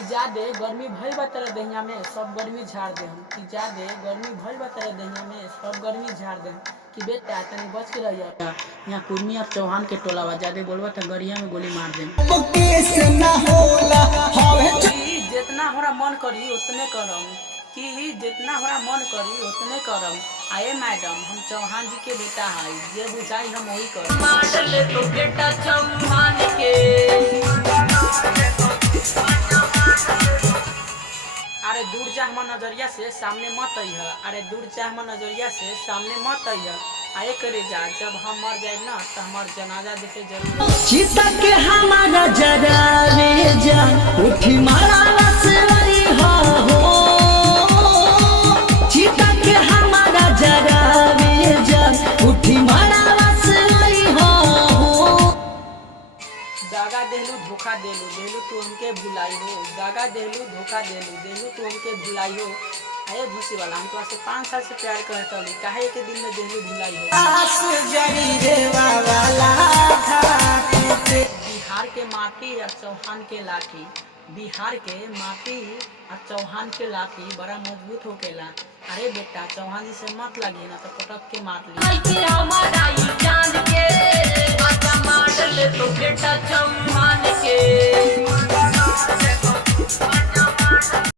कि जादे गर्मी भइल बा तेरे दहिया में सब गर्मी झाड़ दे हम कि जादे गर्मी भइल बा तेरे दहिया में सब गर्मी झाड़ दे कि बेटा तनी बच के रहिया। यहाँ कुर्मी और चौहान के टोला बा, जादे बोलबा त गरिया में गोली मार दे। जितना हमरा मन करी उतने करम कि जितना हमरा मन करी उतने करम। आए मैडम हम चौहान जी के बेटा है, जे बुझाई हम वही करम। माडल तो बेटा चौहान के अरे दूर जा हम नजरिया से सामने मत अइह, अरे दूर जा हम नजरिया से सामने मत अइह। आए करे जा जब हम मर जाए ना तो हमार जनाजा देखे जरूर। चिता के हमारा जरा रे जा उठी मारा रसवई हो चिता के हमारा जरा रे जा उठी मारा रसवई हो। दागा देलू धोखा देलू देलू तू हमके भुलाई हो, दागा देलू धोखा देलू देलू तू हमके भुलाई हो। अरे भूसी वाला हम तो 5 साल से प्यार करता हूँ, काहे के दिन में देलू भुलाई हो। बिहार के माटी और चौहान के लाठी, बिहार के माटी और चौहान के लाठी बड़ा मजबूत होकेला। अरे बेटा चौहान जी से मत लगी ना तो पटक के मार ली।